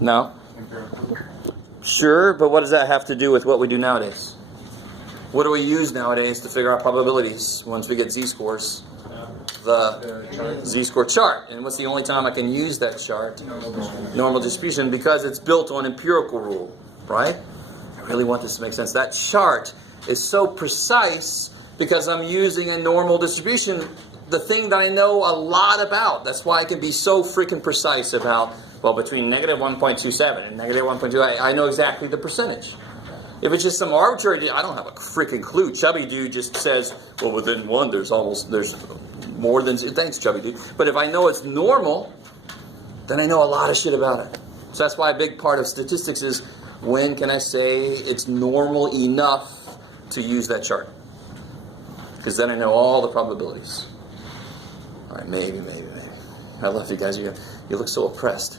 No? Sure, but what does that have to do with what we do nowadays? What do we use nowadays to figure out probabilities once we get z-scores? The z-score chart. And what's the only time I can use that chart? Normal distribution, because it's built on empirical rule, right? I really want this to make sense. That chart is so precise because I'm using a normal distribution, the thing that I know a lot about. That's why I can be so freaking precise about, well, between negative 1.27 and negative 1.2, I know exactly the percentage. If it's just some arbitrary, I don't have a freaking clue. Chubby Dude just says, well, within 1, there's more than, thanks, Chubby Dude. But if I know it's normal, then I know a lot of shit about it. So that's why a big part of statistics is, when can I say it's normal enough to use that chart? Because then I know all the probabilities. All right, maybe. I love you guys. You look so oppressed.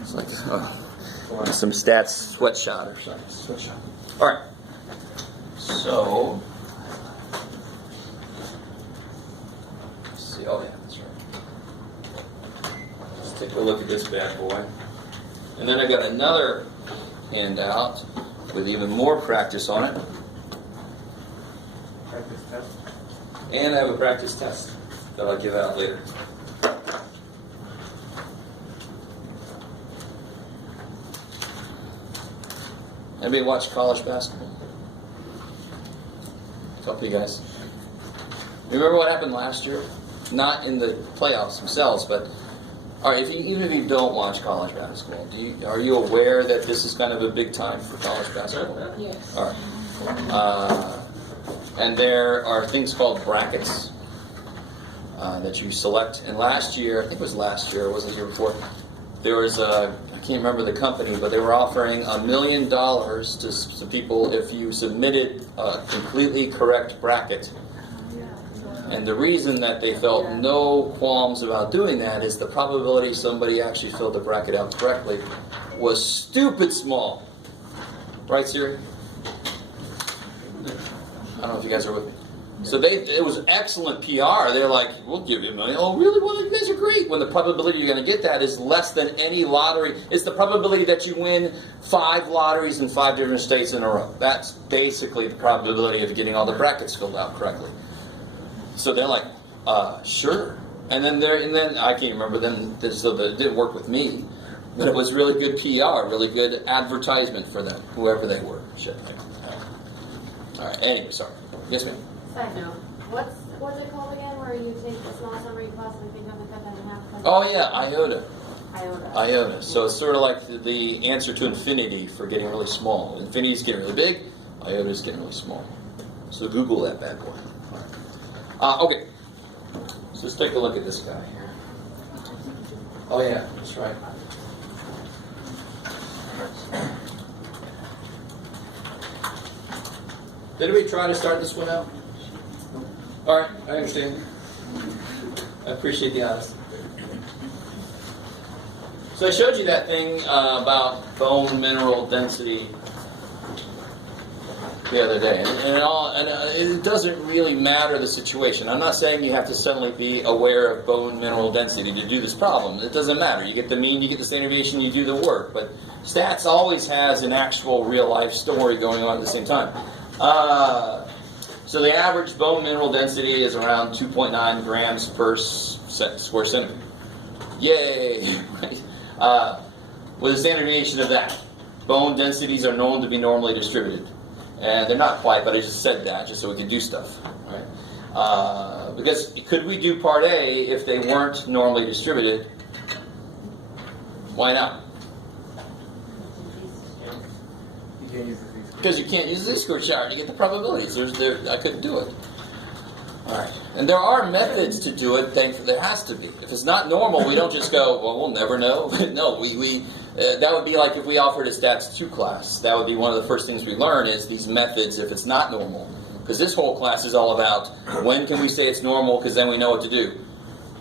It's like some stats sweatshop or something. All right. So, let's see. Oh yeah, that's right. Let's take a look at this bad boy. And then I got another handout with even more practice on it. Practice test. And I have a practice test that I'll give out later. Anybody watch college basketball? A couple of you guys. Remember what happened last year? Not in the playoffs themselves, but all right. Even if you don't watch college basketball, are you aware that this is kind of a big time for college basketball? Yes. All right. And there are things called brackets that you select. And last year, I think it was last year, or was it the year before? There was I can't remember the company, but they were offering $1 million to people if you submitted a completely correct bracket. And the reason that they felt no qualms about doing that is the probability somebody actually filled the bracket out correctly was stupid small. Right, Siri? I don't know if you guys are with me. So it was excellent PR. They're like, we'll give you money. Oh, really? Well, you guys are great. When the probability you're going to get that is less than any lottery. It's the probability that you win 5 lotteries in 5 different states in a row. That's basically the probability of getting all the brackets filled out correctly. So they're like, sure. And then I can't remember them. So it didn't work with me. But it was really good PR, really good advertisement for them, whoever they were. Shit. All right. Anyway, sorry. Yes, ma'am. Side note, what's it called again, where you take the small summary plus and think of the cut that in half? Oh yeah, iota. Iota. Iota. So it's sort of like the answer to infinity for getting really small. Infinity's getting really big. Iota's getting really small. So Google that bad boy. All right. Okay. So let's take a look at this guy here. Oh yeah, that's right. Did we try to start this one out? All right, I understand. I appreciate the honesty. So I showed you that thing about bone mineral density the other day, and it doesn't really matter the situation. I'm not saying you have to suddenly be aware of bone mineral density to do this problem. It doesn't matter. You get the mean, you get the standard deviation, you do the work. But stats always has an actual real life story going on at the same time. So the average bone mineral density is around 2.9 grams per square centimeter. Yay! With a standard deviation of that, bone densities are known to be normally distributed. And they're not quite, but I just said that just so we can do stuff. Right? Because could we do part A if they weren't normally distributed? Why not? Because you can't use the z-score chart to get the probabilities. I couldn't do it. All right. And there are methods to do it. There has to be. If it's not normal, we don't just go, well, we'll never know. No, that would be like if we offered a Stats 2 class. That would be one of the first things we learn is these methods if it's not normal. Because this whole class is all about when can we say it's normal because then we know what to do.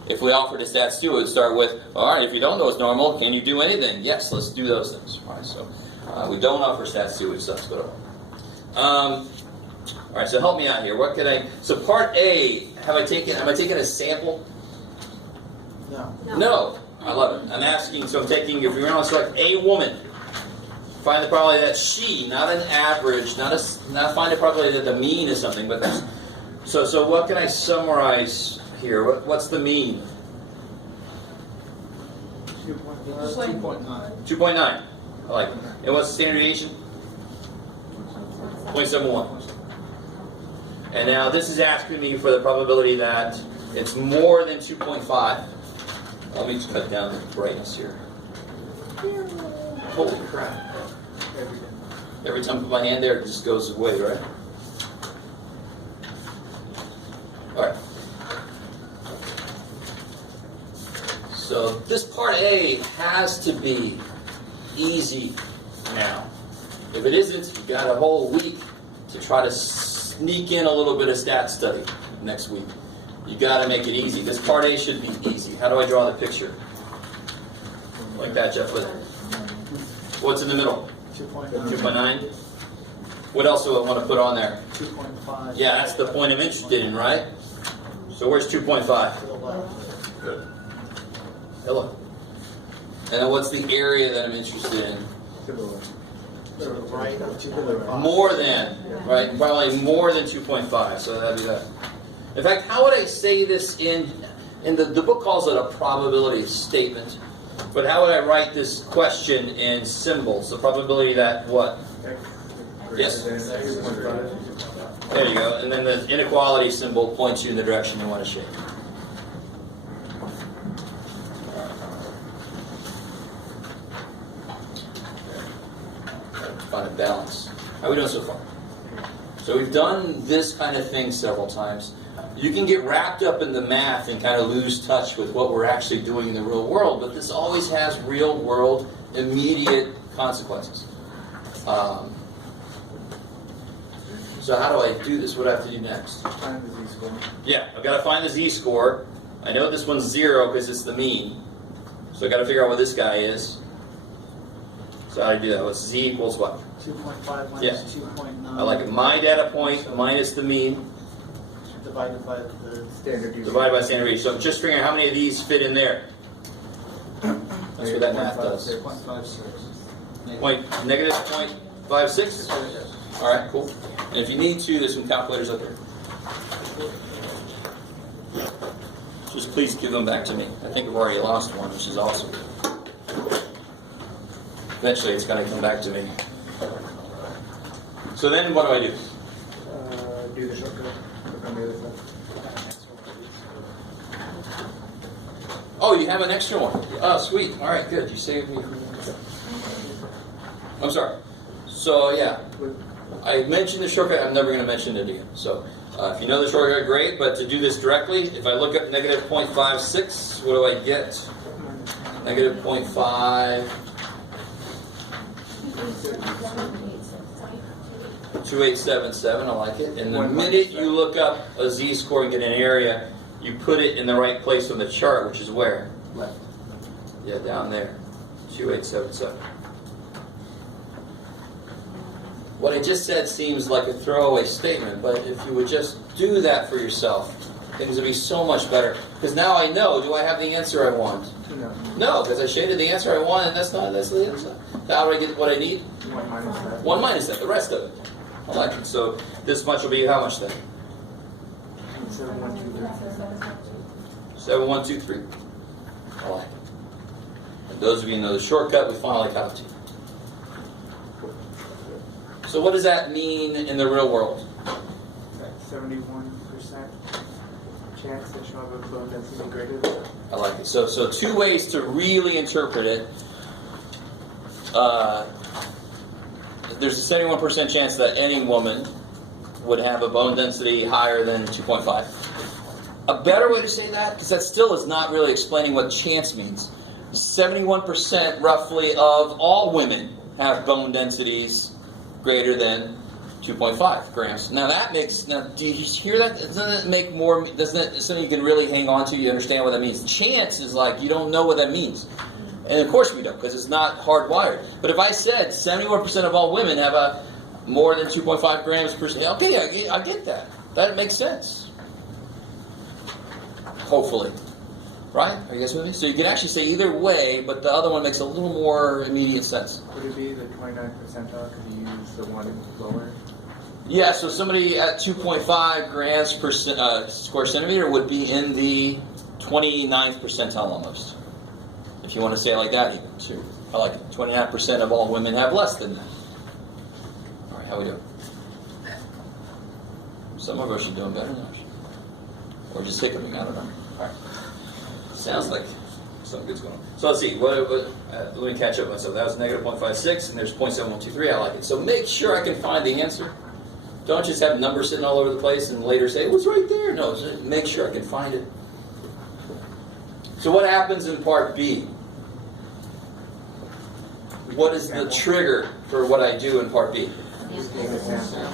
If we offered a Stats 2, it would start with, all right, if you don't know it's normal, can you do anything? Yes, let's do those things. All right, so we don't offer Stats 2, which sucks, but all right, so help me out here. What can I? So part A, am I taking a sample? No. No. I love it. I'm asking, so I'm taking, if you're going to select a woman, find the probability that she, not an average, not find the probability that the mean is something, but so what can I summarize here? What's the mean? 2.9. 2.9. I like it. And what's the standard deviation? 0.71. And now this is asking me for the probability that it's more than 2.5. Let me just cut down the brightness here. Holy crap. Every time I put my hand there, it just goes away, right? Alright. So this part A has to be easy now. If it isn't, you've got a whole week to try to sneak in a little bit of stat study next week. You got to make it easy. This part A should be easy. How do I draw the picture? Like that, Jeff. What's in the middle? 2.9. What else do I want to put on there? 2.5. Yeah, that's the point I'm interested in, right? So where's 2.5? Good. Hello. And then what's the area that I'm interested in? Right, 2.5. More than, right? Probably more than 2.5. So that'd be that. In fact, how would I say this in the book calls it a probability statement, but how would I write this question in symbols? The probability that what? Yes. There you go. And then the inequality symbol points you in the direction you want to shake. Find a balance. How are we doing so far? So we've done this kind of thing several times. You can get wrapped up in the math and kind of lose touch with what we're actually doing in the real world, but this always has real world, immediate consequences. So how do I do this? What do I have to do next? Find the z-score. Yeah, I've got to find the z-score. I know this one's 0 because it's the mean. So I've got to figure out what this guy is. So how do I do that? What's z equals what? 2.5 minus Yeah. 2.9. I like it. My data point minus the mean Divided by the standard deviation. divided by standard deviation. So I'm just figuring out how many of these fit in there. That's what that math does. 0.56. Negative 0.56? All right, cool. And if you need to, there's some calculators up there. Just please give them back to me. I think I've already lost one, which is awesome. Eventually, it's going to come back to me. So then, what do I do? Do the shortcut. Look on the other side. Oh, you have an extra one. Oh, sweet. All right, good. You saved me from... I'm sorry. So, yeah. I mentioned the shortcut. I'm never going to mention it again. So, if you know the shortcut, great. But to do this directly, if I look up negative 0.56, what do I get? Negative 0.5... 2877, I like it. And the minute you look up a z-score and get an area, you put it in the right place on the chart, which is where? Left. Yeah, down there. 2877. What I just said seems like a throwaway statement, but if you would just do that for yourself, things would be so much better. Because now I know, do I have the answer I want? No. No, because I shaded the answer I want, and that's the answer. How do I get what I need? 1 minus that. 1 minus that, the rest of it. I like it. So this much will be how much then? 7.123. 7123. I like it. And those of you who know the shortcut, we finally got to. So what does that mean in the real world? 71% chance that you'll have a bone density greater than. I like it. So two ways to really interpret it. There's a 71% chance that any woman would have a bone density higher than 2.5. A better way to say that, because that still is not really explaining what chance means. 71% roughly of all women have bone densities greater than 2.5 grams. Now that makes, do you hear that? Doesn't it make more, doesn't it, something you can really hang on to, you understand what that means? Chance is like, you don't know what that means. And of course we don't, because it's not hardwired. But if I said 71% of all women have a more than 2.5 grams per se, okay, I get that. That makes sense. Hopefully. Right? Are you guys with me? So you can actually say either way, but the other one makes a little more immediate sense. Would it be the 29th percentile? Could you use the one lower? Yeah, so somebody at 2.5 grams per square centimeter would be in the 29th percentile almost. If you want to say it like that even, too. I like it. 29% of all women have less than that. All right, how we doing? Some of us are doing better than others. Or just hiccuping, I don't know. All right. Sounds like something good's going on. So let's see. Let me catch up myself. That was negative 0.56, and there's 0.7123. I like it. So make sure I can find the answer. Don't just have numbers sitting all over the place and later say, it was right there. No, just make sure I can find it. So what happens in part B? What is the trigger for what I do in part B? Just take a sample.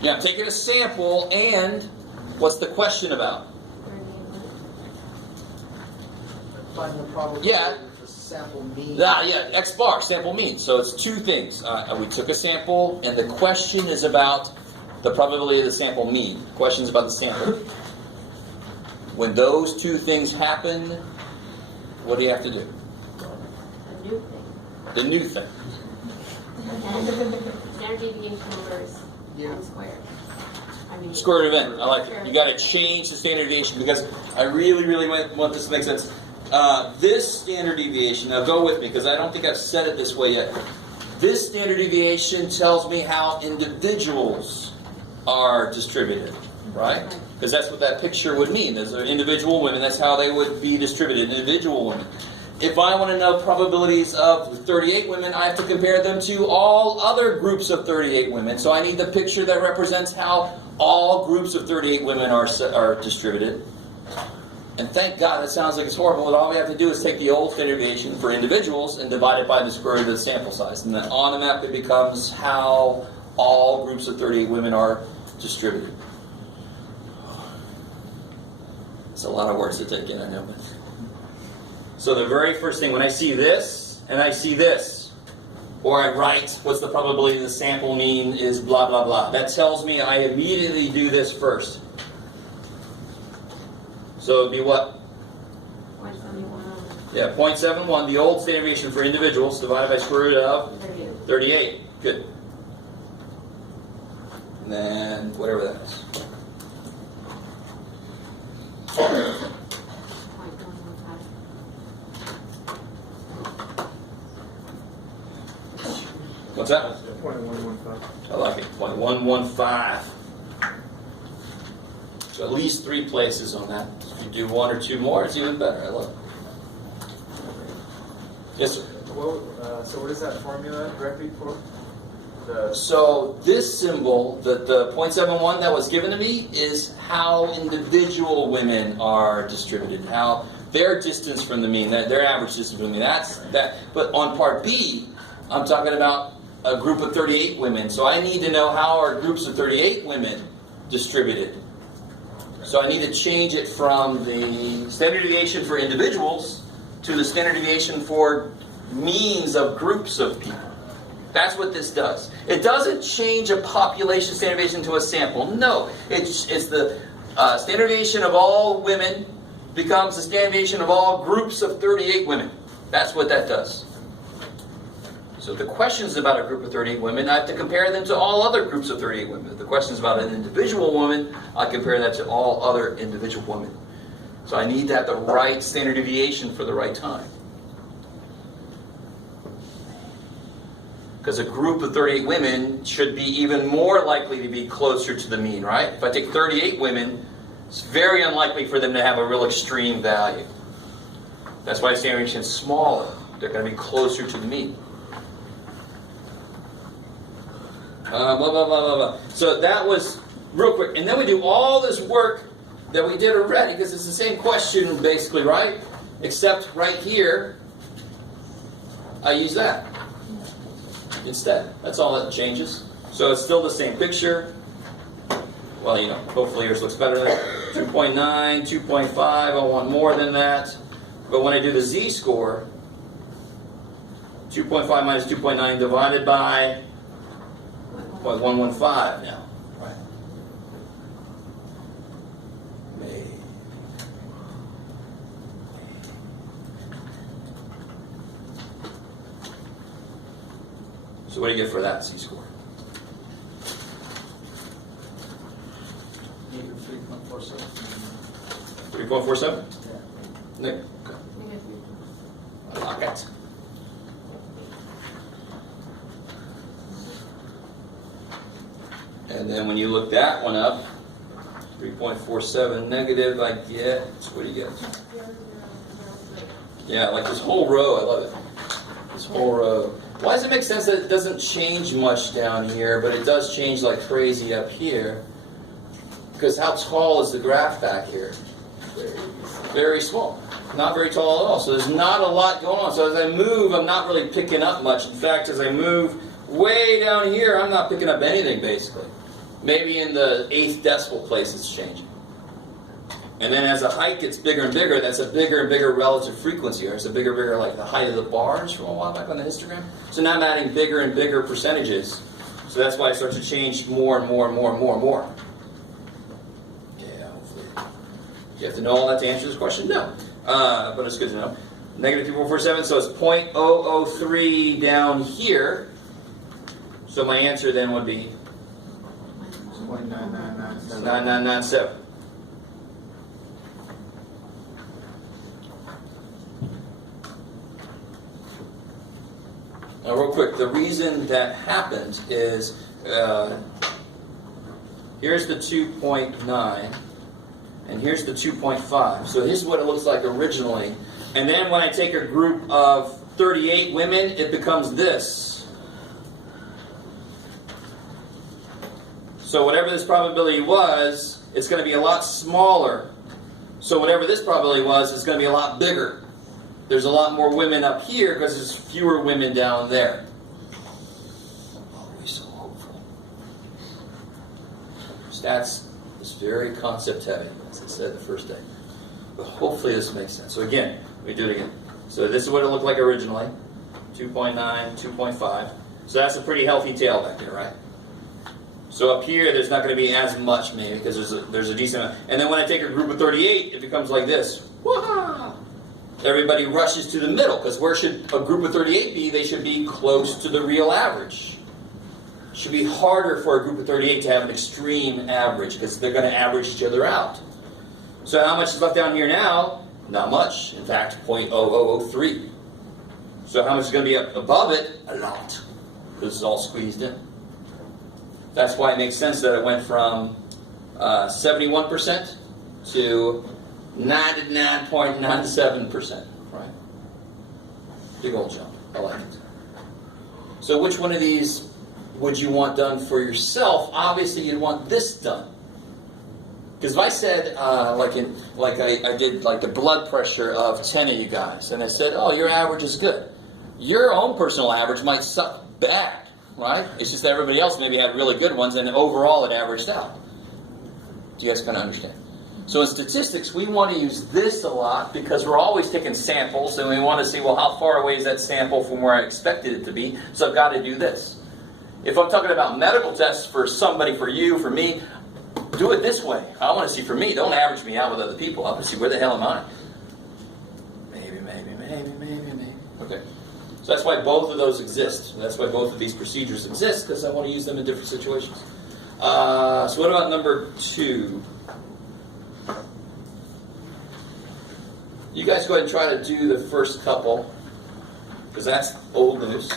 Yeah, I'm taking a sample, and what's the question about? Find the probability Yeah. of the sample mean. Yeah, X bar, sample mean. So it's two things. We took a sample, and the question is about the probability of the sample mean. The question is about the sample. When those two things happen, what do you have to do? A new thing. The new thing. Standard deviation over Yeah. n squared. I mean, Square root of n. I like it. You got to change the standard deviation because I really want this to make sense. This standard deviation, now go with me because I don't think I've said it this way yet. This standard deviation tells me how individuals are distributed, right? Because that's what that picture would mean. Those are individual women. That's how they would be distributed, individual women. If I want to know probabilities of 38 women, I have to compare them to all other groups of 38 women. So I need the picture that represents how all groups of 38 women are distributed. And thank God, that sounds like it's horrible, but all we have to do is take the old standard deviation for individuals and divide it by the square root of the sample size. And then automatically becomes how all groups of 38 women are distributed. It's a lot of words to take in, I know. But so the very first thing, when I see this, and I see this, or I write, what's the probability the sample mean is blah, blah, blah. That tells me I immediately do this first. So it would be what? 0.71. Yeah, 0.71, the old standard deviation for individuals, divided by square root of 38. 38. Good. And then whatever that is. 0.115. What's that? 0.115. I like it. 0.115. So at least 3 places on that. If you do 1 or 2 more, it's even better. I love it. Yes, sir. Well, so what is that formula directly for? So this symbol, the 0.71 that was given to me, is how individual women are distributed, how their distance from the mean, their average distance from the mean. That's that. But on part B, I'm talking about a group of 38 women. So I need to know how are groups of 38 women distributed. So I need to change it from the standard deviation for individuals to the standard deviation for means of groups of people. That's what this does. It doesn't change a population standard deviation to a sample. No, it's the standard deviation of all women becomes the standard deviation of all groups of 38 women. That's what that does. So if the question is about a group of 38 women, I have to compare them to all other groups of 38 women. If the question is about an individual woman, I compare that to all other individual women. So I need to have the right standard deviation for the right time. Because a group of 38 women should be even more likely to be closer to the mean, right? If I take 38 women, it's very unlikely for them to have a real extreme value. That's why standard deviation is smaller. They're going to be closer to the mean. Blah, blah, blah, blah, blah. So that was real quick. And then we do all this work that we did already, because it's the same question basically, right? Except right here, I use that instead. That's all that changes. So it's still the same picture. Well, you know, hopefully yours looks better than that. 2.9, 2.5, I want more than that. But when I do the z-score, 2.5 minus 2.9 divided by 0.115 now. Right. So what do you get for that z-score? Negative 3.47. 3.47? Yeah. Nick? Okay. I like it. And then when you look that one up, 3.47 negative, I get, what do you get? Yeah, like this whole row, I love it. This whole row. Why does it make sense that it doesn't change much down here, but it does change like crazy up here? Because how tall is the graph back here? Very small. Not very tall at all. So there's not a lot going on. So as I move, I'm not really picking up much. In fact, as I move way down here, I'm not picking up anything, basically. Maybe in the 8th decimal place it's changing. And then as the height gets bigger and bigger, that's a bigger and bigger relative frequency. Or it's a bigger and bigger, like the height of the bars from a while back on the histogram. So now I'm adding bigger and bigger percentages. So that's why it starts to change more and more and more and more and more. Yeah, hopefully. Do you have to know all that to answer this question? No. But it's good to know. Negative 2.47, so it's 0.003 down here. So my answer then would be 0.9997. 9997. Now, real quick, the reason that happened is here's the 2.9, and here's the 2.5. So here's what it looks like originally. And then when I take a group of 38 women, it becomes this. So whatever this probability was, it's going to be a lot smaller. So whatever this probability was, it's going to be a lot bigger. There's a lot more women up here because there's fewer women down there. Always so hopeful. Stats is very concept heavy, as I said the first day. But hopefully this makes sense. So again, let me do it again. So this is what it looked like originally. 2.9, 2.5. So that's a pretty healthy tail back there, right? So up here, there's not going to be as much maybe because there's a decent amount. And then when I take a group of 38, it becomes like this. Wah! Everybody rushes to the middle, because where should a group of 38 be? They should be close to the real average. It should be harder for a group of 38 to have an extreme average, because they're going to average each other out. So how much is left down here now? Not much. In fact, 0.0003. So how much is going to be up above it? A lot, because it's all squeezed in. That's why it makes sense that it went from 71% to 99.97%, right? Big old jump. I like it. So which one of these would you want done for yourself? Obviously, you'd want this done. Because if I said, I did like the blood pressure of 10 of you guys, and I said, oh, your average is good. Your own personal average might suck bad, right? It's just that everybody else maybe had really good ones, and overall it averaged out. Do you guys kind of understand? So in statistics, we want to use this a lot because we're always taking samples, and we want to see, well, how far away is that sample from where I expected it to be? So I've got to do this. If I'm talking about medical tests for somebody, for you, for me, do it this way. I want to see for me. Don't average me out with other people. I want to see where the hell am I? Maybe. Okay. So that's why both of those exist. That's why both of these procedures exist, because I want to use them in different situations. So what about number 2? You guys go ahead and try to do the first couple, because that's old news.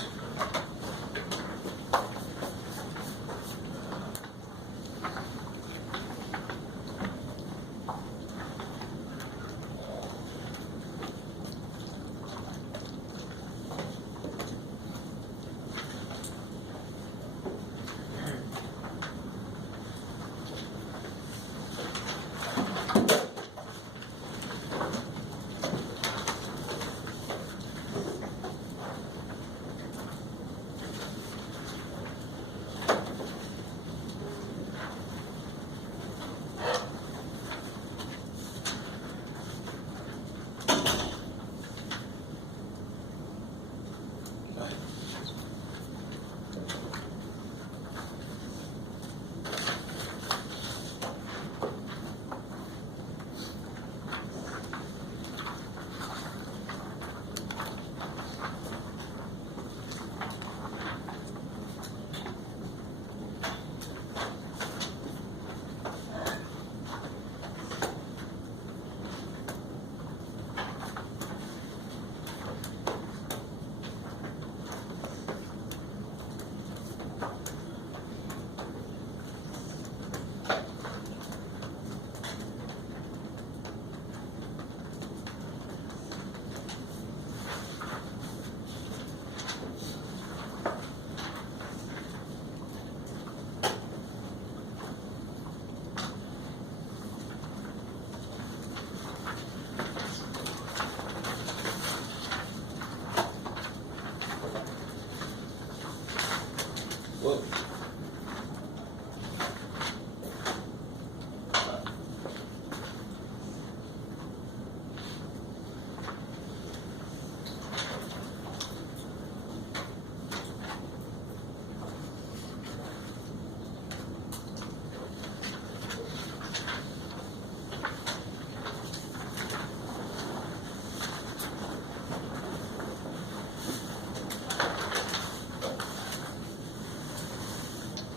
Whoa.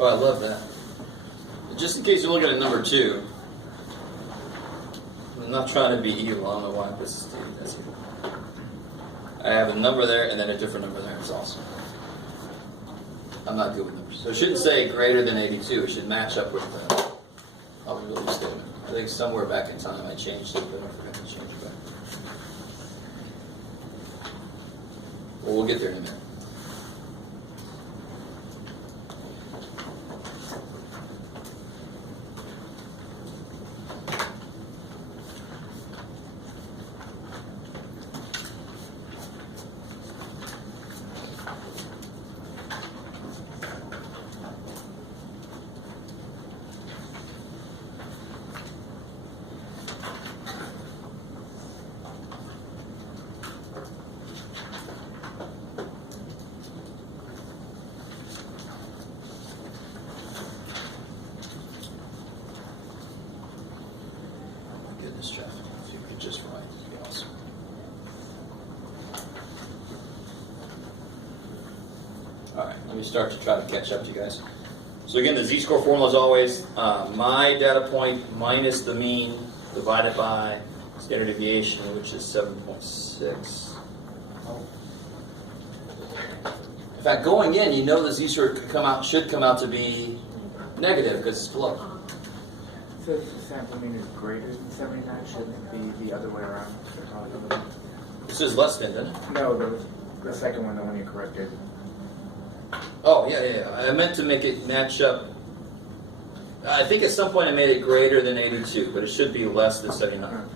Oh, I love that. Just in case you're looking at number 2, I'm not trying to be evil. I don't know why this is that's evil. I have a number there and then a different number there. It's awesome. I'm not good with numbers. So it shouldn't say greater than 82. It should match up with the probability statement. I think somewhere back in time I changed it, but I forgot to change it back. Well, we'll get there in a minute. If you could just write, it'd be awesome. Alright, let me start to try to catch up to you guys. So again, the z-score formula is always my data point minus the mean divided by standard deviation, which is 7.6. In fact, going in, you know the z-score should come out to be negative because it's below. So if the sample mean is greater than 79, shouldn't it be the other way around? This is less than, doesn't it? No, the second one, the one you corrected. Oh, yeah. I meant to make it match up. I think at some point I made it greater than 82, but it should be less than 79.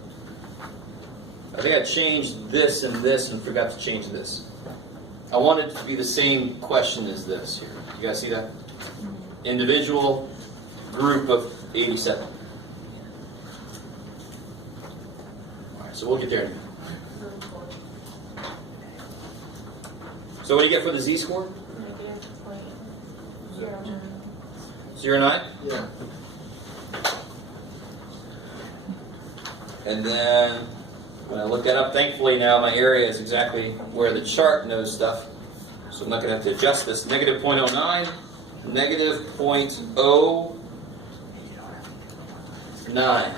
I think I changed this and forgot to change this. I wanted it to be the same question as this here. You guys see that? Individual group of 87. Alright, so we'll get there in a minute. So what do you get for the z-score? -0.09. 0.9? Yeah. And then when I look that up, thankfully now my area is exactly where the chart knows stuff. So I'm not going to have to adjust this. Negative 0.09, negative 0.09.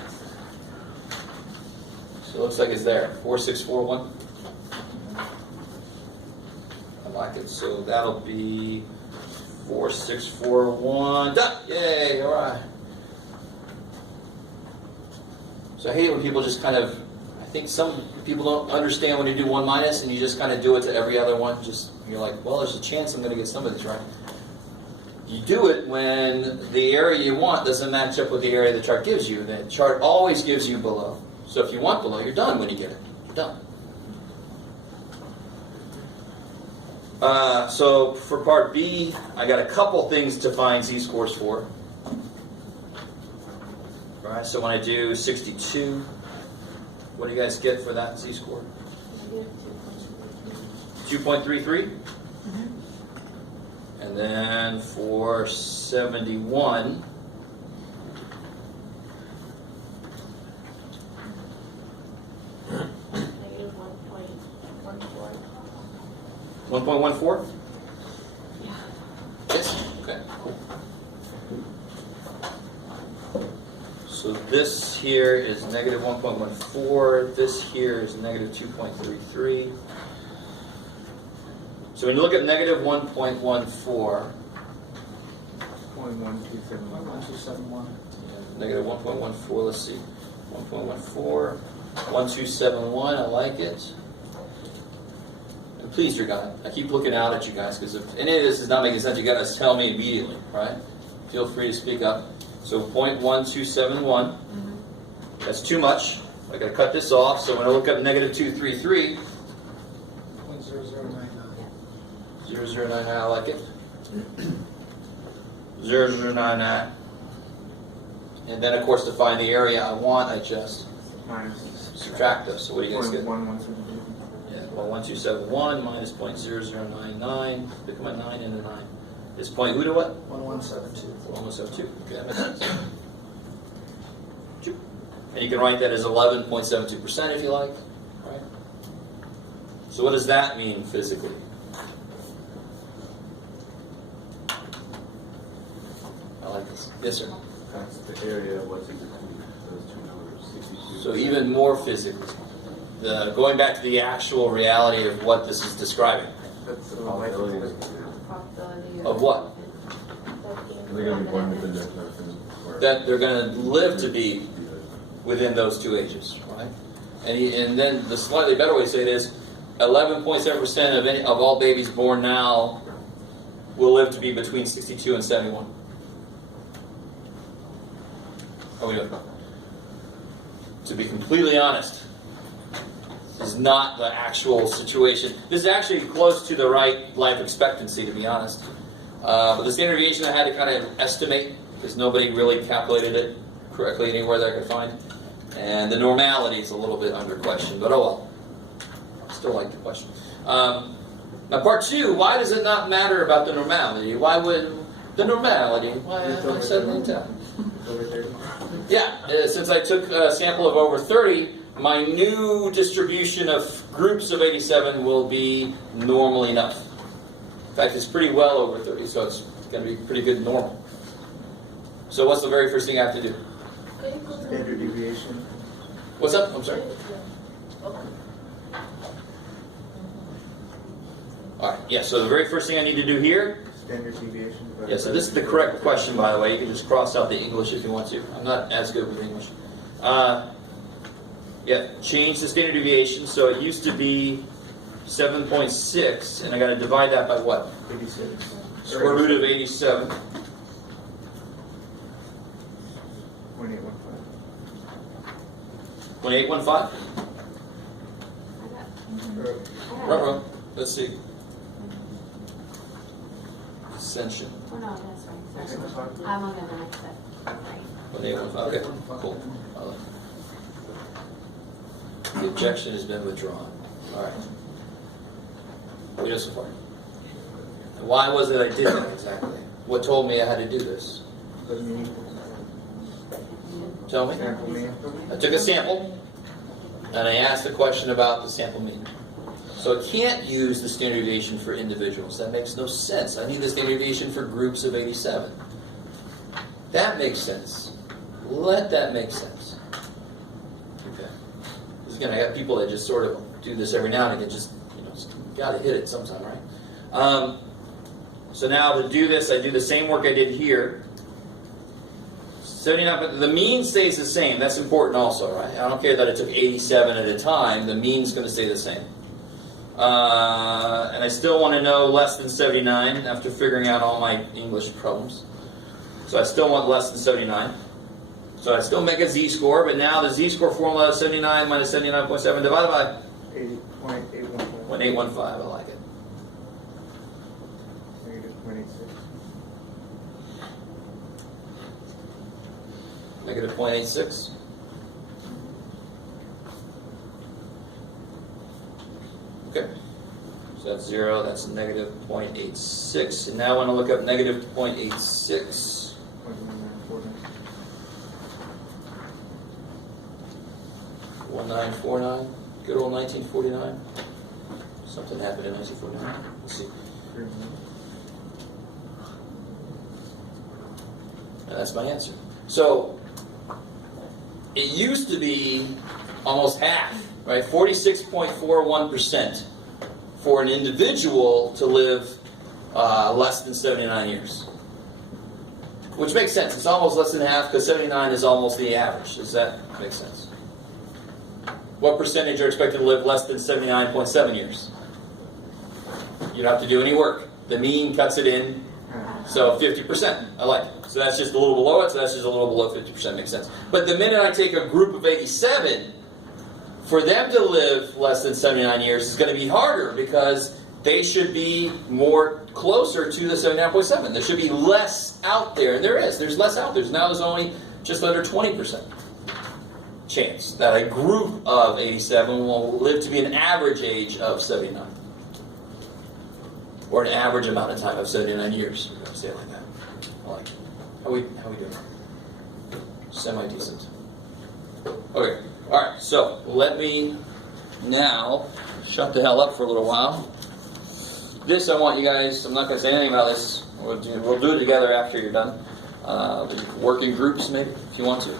So it looks like it's there. 4641. I like it. So that'll be 4641. Done! Yay! Alright. So I hate it when people just kind of, I think some people don't understand when you do 1 minus and you just kind of do it to every other one. You're like, well, there's a chance I'm going to get some of these right. You do it when the area you want doesn't match up with the area the chart gives you. The chart always gives you below. So if you want below, you're done when you get it. You're done. So for part B, I got a couple things to find z-scores for. Alright, so when I do 62, what do you guys get for that z-score? 2.33? And then for 71, -1.14. 1.14? Yeah. Yes. Okay, cool. So this here is negative 1.14. This here is negative 2.33. So when you look at negative 1.14, 0.1271. negative 1.14, let's see, 1.14, 1271, I like it. And please, dear God, I keep looking out at you guys, because if any of this is not making sense, you got to tell me immediately, right? Feel free to speak up. So 0.1271, that's too much. I got to cut this off, so when I look up negative 233, 0.0099. 0.099, I like it. 0.0099. And then, of course, to find the area I want, I just Minus subtract those. So what do you guys get? 0.1172. Yeah, well, 1271 minus 0.0099. Pick my 9 and a 9. Is point who to what? 1172. 1172. Okay, that makes sense. And you can write that as 11.72% if you like. Right? So what does that mean physically? I like this. Yes, sir. That's the area of what's in between those two numbers, 62. So even more physically. Going back to the actual reality of what this is describing. That's The the probability life is Probability Of what? they're going to be born within that time frame. That they're going to live to be within those two ages, right? And then the slightly better way to say it is 11.7% of all babies born now will live to be between 62 and 71. How are we doing? To be completely honest, this is not the actual situation. This is actually close to the right life expectancy, to be honest. But the standard deviation I had to kind of estimate because nobody really calculated it correctly anywhere that I could find. And the normality is a little bit under question, but oh well. Still like the question. Now part 2, why does it not matter about the normality? Why would the normality? Why am I suddenly telling? over 30. Yeah, since I took a sample of over 30, my new distribution of groups of 87 will be normal enough. In fact, it's pretty well over 30, so it's going to be pretty good normal. So what's the very first thing I have to do? Standard deviation. What's up? I'm sorry. All right, yeah, so the very first thing I need to do here. Standard deviation. Yeah, so this is the correct question, by the way. You can just cross out the English if you want to. I'm not as good with English. Yeah, change the standard deviation. So it used to be 7.6, and I got to divide that by what? 86. Square root of 87. 0.815. 0.815? Or Ruh-roh. Let's see. Ascension. Oh no, that's right. Sorry. 6.5. I'm looking at the next step. Right. 0.815. Okay, cool. I like it. The objection has been withdrawn. All right. We go so far. Why was it I did that exactly? What told me I had to do this? the mean. Tell me. Sample mean. I took a sample, and I asked a question about the sample mean. So I can't use the standard deviation for individuals. That makes no sense. I need the standard deviation for groups of 87. That makes sense. Let that make sense. Okay. Because again, I got people that just sort of do this every now and again. Just got to hit it sometime, right? So now to do this, I do the same work I did here. 79, but the mean stays the same. That's important also, right? I don't care that it took 87 at a time. The mean's going to stay the same. And I still want to know less than 79 after figuring out all my English problems. So I still want less than 79. So I still make a z-score, but now the z-score formula is 79 minus 79.7 divided by 80.815. 0.815. I like it. Negative 0.86. Negative 0.86. Okay. So that's 0. That's negative 0.86. And now I want to look up negative 0.86. 1949. Good old 1949. Something happened in 1949. Let's see. And that's my answer. So it used to be almost half, right? 46.41% for an individual to live less than 79 years. Which makes sense. It's almost less than half because 79 is almost the average. Does that make sense? What percentage are expected to live less than 79.7 years? You don't have to do any work. The mean cuts it in. So 50%. I like it. So that's just a little below it. So that's just a little below 50%. Makes sense. But the minute I take a group of 87, for them to live less than 79 years is going to be harder because they should be more closer to the 79.7. There should be less out there, and there is. There's less out there. Now there's only just under 20% chance that a group of 87 will live to be an average age of 79. Or an average amount of time of 79 years. We're going to say it like that. I like it. How we doing? Semi-decent. Okay. Alright, so let me now shut the hell up for a little while. This, I want you guys, I'm not going to say anything about this. We'll do it together after you're done. Working groups, maybe, if you want to.